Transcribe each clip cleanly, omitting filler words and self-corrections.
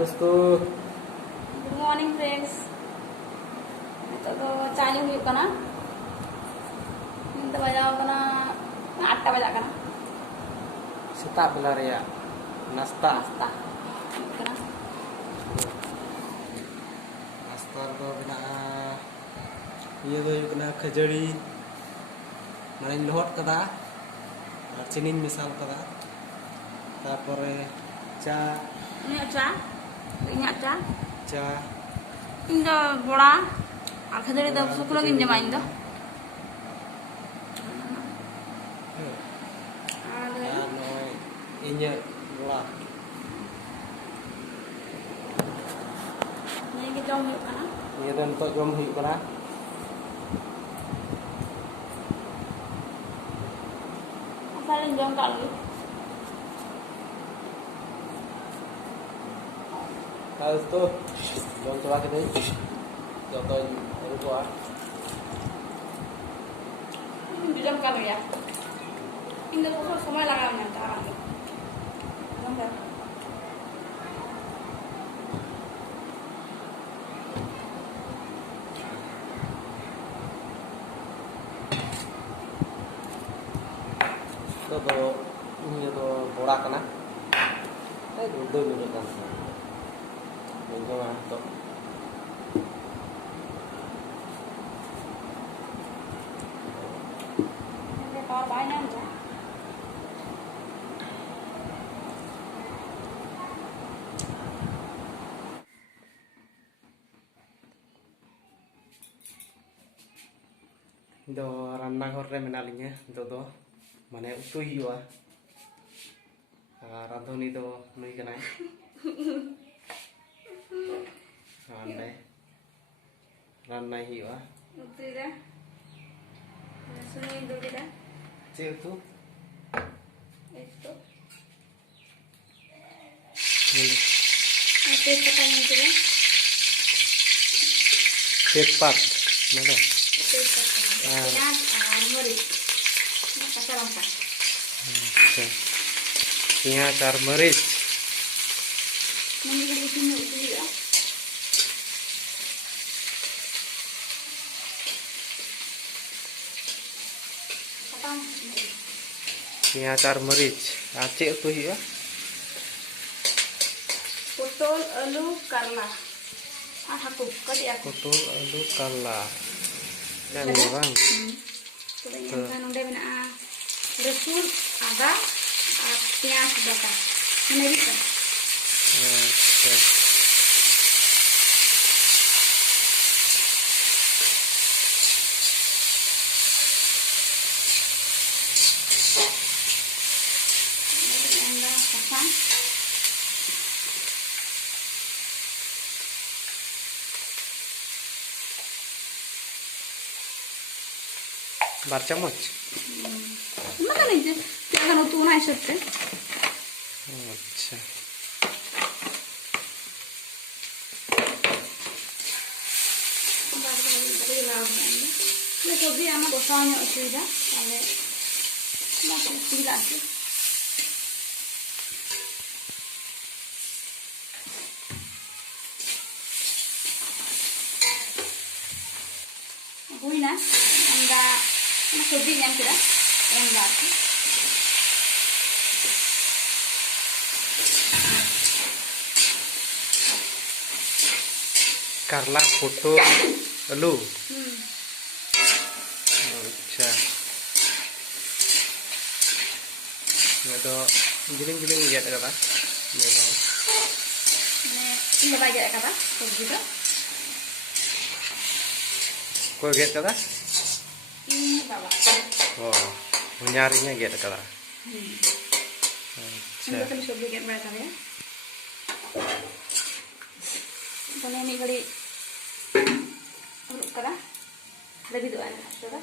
दोस्तों good morning friends तो चाय ᱧᱩ ᱦᱩᱭᱩᱜ ᱠᱟᱱᱟ ᱱᱤᱛ ᱵᱟᱡᱟᱣ ᱠᱟᱱᱟ 8टा बजा ᱠᱟᱱᱟ सेता बेला रे नाश्ता नाश्ता ᱠᱟᱱᱟ नाश्ता तो बिना ये तो कना खजड़ी माने लोहट कदा और चीनी मिसाल कदा तारपरे चा इᱧᱟᱹᱜ ᱪᱟ चा ᱤᱧ ᱫᱚ ᱵᱚᱲᱟ ᱟᱨ ᱠᱷᱟᱹᱡᱟᱹᱲᱤ ᱫᱚ ᱥᱩᱠᱞᱟᱹ ᱜᱤᱧ ᱡᱚᱢᱟ ᱤᱧ ᱫᱚ ᱟᱨ इᱧ बोला ᱱᱤᱭᱟᱹ ᱜᱮ ᱡᱚᱢ ᱦᱩᱭᱩᱜ ᱠᱟᱱᱟ ये तो नितो जम हुई कना ᱟᱥᱟᱲᱤᱧ ᱡᱚᱢ ᱠᱟᱜ ᱞᱮᱜᱮ दोस्तों जम चबा के जो तो रुको jam kali ya ini tuh semua langan nanti nomor तो ini तो बोड़ा कना दूध मिले kan minggu तो power buy na aja do ranna ghor re mena linya do mane utu hiwa radhoni do nui kanai ande ranna hiwa utu ida suni dulu ida ce utu itu ini apa tekan itu ya tepat nada ya mari ini kasar lengkap Ingat turmeric ini di sini itu ya Ingat turmeric acik tuh ya putol alu karla aku kali aku putol alu karla dan bang kebanyakan udah bina resul ada pias bakar ini bisa oke anda pasang bar chamoch mana nih jangan utuh naik sete अच्छा ये सब्जी आना बसाने असुविधा ताले मस्त सुविधा আছে huina anda सब्जी yang kira yang lagi karla putol alu अच्छा itu giling-giling lihat kata ini baca kata begitu kau lihat kata ini bawa oh nyarinya lihat kata ini kan bisa bikin mereka ya karena ini kali urut kata lebih doan sudah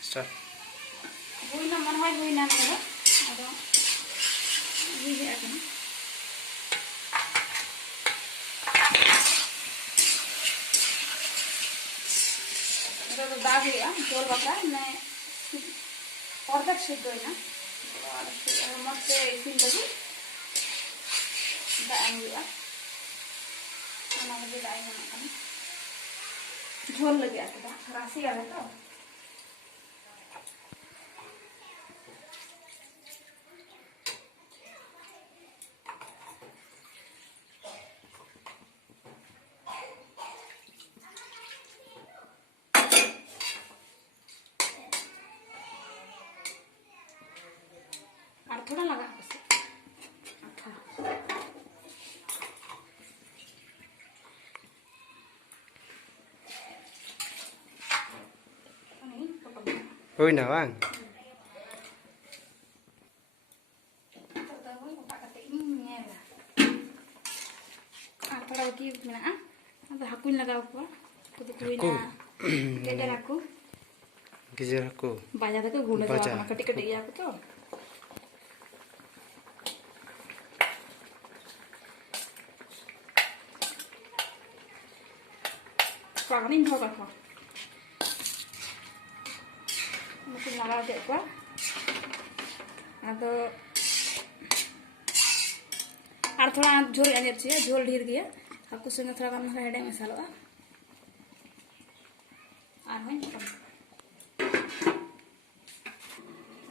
start huina mana hai huina mana ada ini apa itu dah ya jual bakar nih order sudah ya mesti isin lagi Daak em huyu-a. Ona lagi daak em emak kana. Jhol lagi aku dah. Rasi ale to. और थोड़ा लगा बस अच्छा नहीं पकड़ Ui nào bang. तो वो पका कते ini lah थोड़ा lagi mena'a ada hakuin lagaw ko kudu-kuduin Haku. na geger aku Gizer aku. baja teko guna Baja. sama ketik-ketik ya aku tuh Kurang ini thôi còn mungkin lagaw dek ko atau और थोड़ा झोल एनर चाहिए झोल ढीर दिया आपको संगे थोड़ा कम हेडे मसाला और होई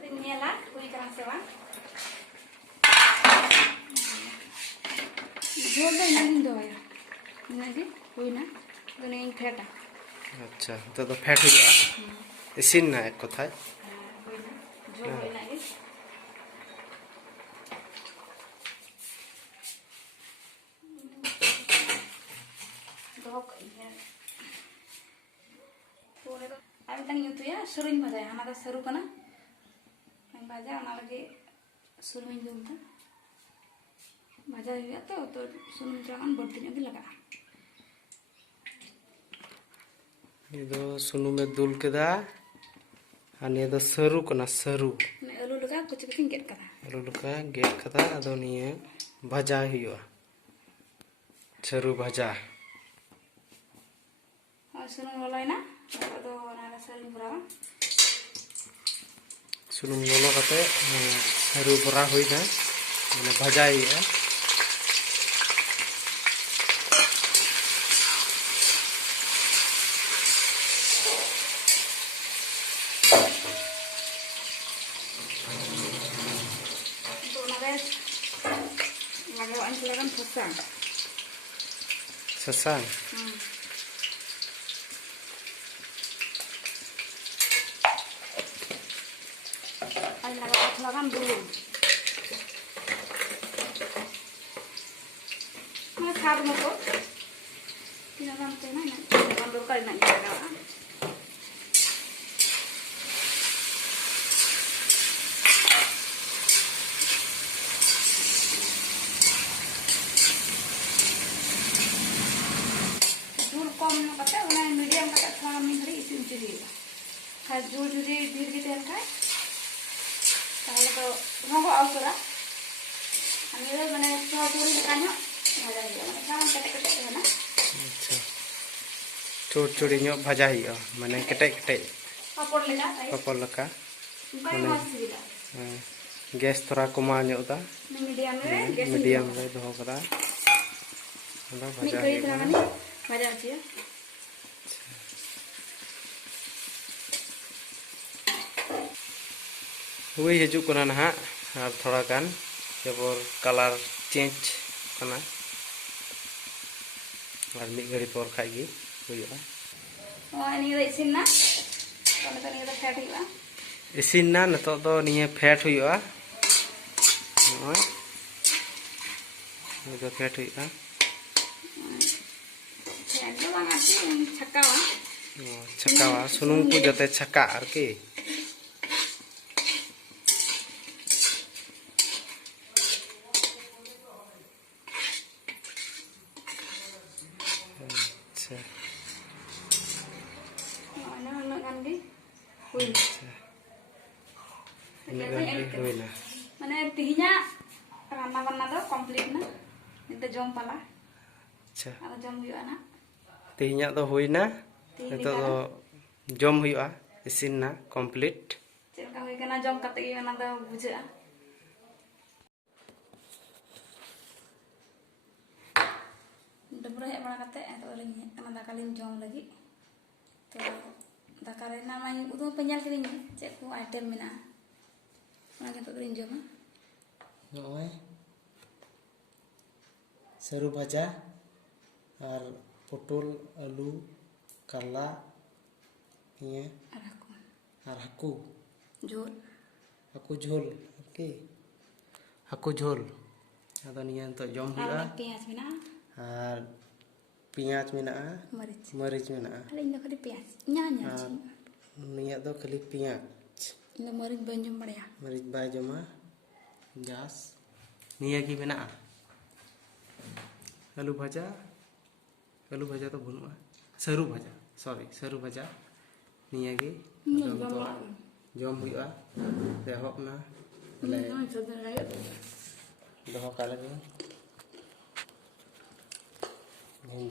inilah kuih kerang sewan झोल तो ina दिन दो ya ina di kuih na तो नहीं फेटा अच्छा तो फैट हो गया इसी ना एक कथा kuih na झोल ina di Aku tang itu ya seruin baca ya, anak seru kana, yang baca anak lagi seruin juga, baca juga tuh seruin jangan berarti lagi laga. itu sunu में दूल केदा आणि itu seru kena seru Nih elu laga kucing tingkat kana. lalu ka get kata ado niye bhaja hiyo seru bhaja Seruin lolai na, atau anak seruin berapa? sunum lolo kate seru pura hoina mane bhaja hiyo Untuk naga lagawaan silakan susah. sasang Ay lagawaan silakan dulu. Mana khar mo ko? Tinanam tayo na, nandor ka na lagawaan. Kom kata ulai medium kata thora min hari isi uncuri khai jul judi dhir ge ten khai tahole to rogo ausura ami mane thori kanyo bhaja hiyo mane sama kete na अच्छा छोट छोटी nyok bhaja hiyo mane ketek ketek papor lega tai papor laka bai mas sila gas thora koma nyok da medium re gas medium re doho kada anda ni bhaja kari hiyo tara ni bhaja achi hui hijuk kana nah ar thoda kan jabor color change kana ar mid gari por khai gi huyuga oh ini re isin na kone to ni da fat hiwa isin na nato do niye fat huyuga noy ni do fat huyuga ya do bang ati chakawa chakawa sunung ku jate chaka arki Mana tihinya rana warna do komplit na itu jom pala अच्छा atau jom huyu anak तिहिnya do huina nito do jom huyuga isin na complete Cilka huyu kana jom kate gi kana do buja bara kate atau lagi karena dakalin jom lagi. Tuh dakare namanya udah penyal kirinya cek ku item mina. Mana kita kering jom? Nggak seru baca আর পটল আলু কালা নিয়ে আর হাকু Jol. haku ঝোল oke haku ঝোল ada niya untuk jom huya Piaz mina. আর পেঁয়াজ মেনা'a Maric. meric mena'a Ada indah kali piaz. Nyanya sih. niya do kali পেঁয়াজ Indah maric banjum ya. meric ba joma gas niya ki mena'a alu bhaja to bhanu'a saru bhaja sorry saru bhaja niya gi jom huya rehok na le doho ka lagi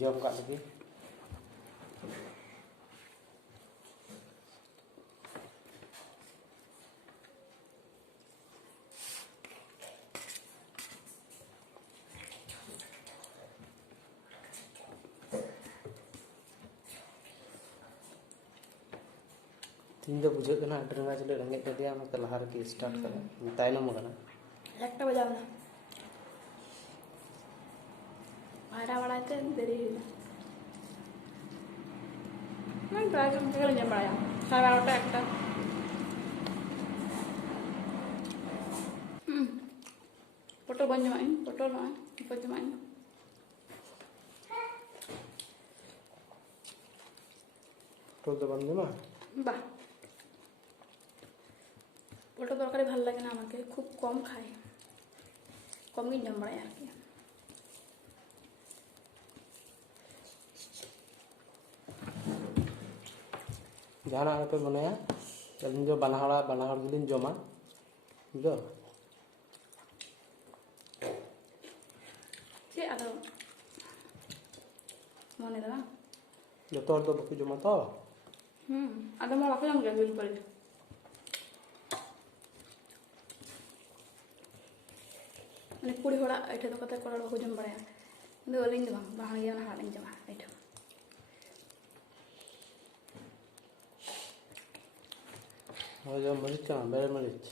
jom ka lagi तीन दो बुझे कना ड्रंगा चले रंगे के दिया मत लहर के स्टार्ट कर ताइनो मगना Lekta bajau na. Ada itu dari ini. Mana tuh aja mungkin kerja beraya. Salah ada ekta. Foto banyak main, foto main, foto main. तो बंद ना বাহ ওটা তরকারি ভালো লাগে না আমাকে খুব কম খাই কমই জম বাড়ায় আর কি जहाँ पे बनाया अलिन जो बनाहड़ा गिलिन जमा जो সে আরো মনে দেবা जो तोड़ तो बाकी जमा तो আদা মা বাকি জম গেল করে মানে কুড়ি হড়া এটা তো কথা করার বাকি জম বাড়ায় কিন্তু অলিন দেবা বাহান গিয়ে না হালিন জমা এটা और जो मरीच का बेरे मरीच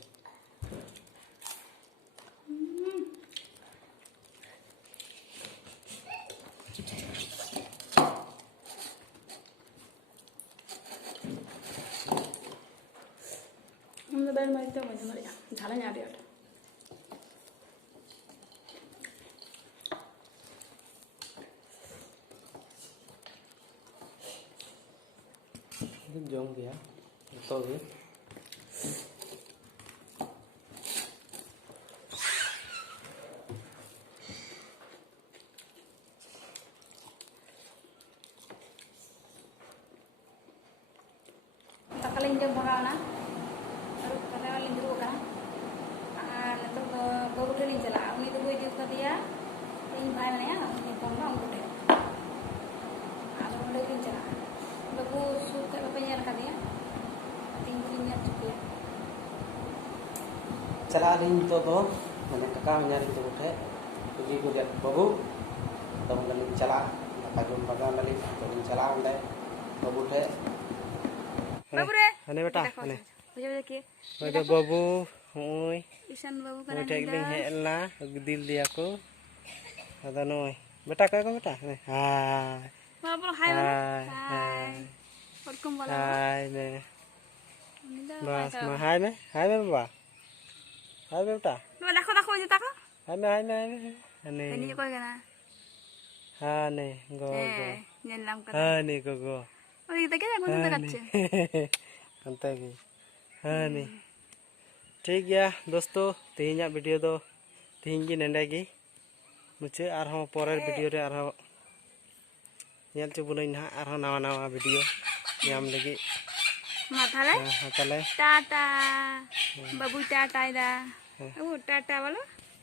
हम तो बेरे मरीच तो मजा मरिया झाला नहीं आ रही जम गया तो भी Takaling jam bakal na, terus karena lindung bukan, nanti baru kalian jalan, ini tuh gue juga dia, ini bahan ya, ini pompa untuk deh, baru kalian jalan, baru suka apa nyar katanya, tingginya juga. चला रही तो मैंने कका मेरी तो उठे तुझी को जब बबू तो ललित चला काजून बगा ललित तो चला उठे बबू उठे Babu deh. अने बेटा अने Baca ke. तो बबू ओय Isan babu kan उठे के लिए हेलना दिल दिया को अदा नोय बेटा का बेटा हाय Babu hai. Hai. Welcome bala. हाय ने बस में हाय में बाबा हाय बेटा Lu dakho aja tak? हाय में अने Ini kok kana? हाँ ने गो Nyelam kan. हाँ ने गो Oh, kita kira aku tak kaca. अंत की हाँ नहीं ठीक गया दोस्तों तेहना वीडियो दो तेहन की नेंडे की मुझे आरहों परेर वीडियो रे आरहों नेल चुबुलई ना आरहों नवा नवा वीडियो याम लगी Matale. तले Tata. Babu tata ida. Oh, tata balo.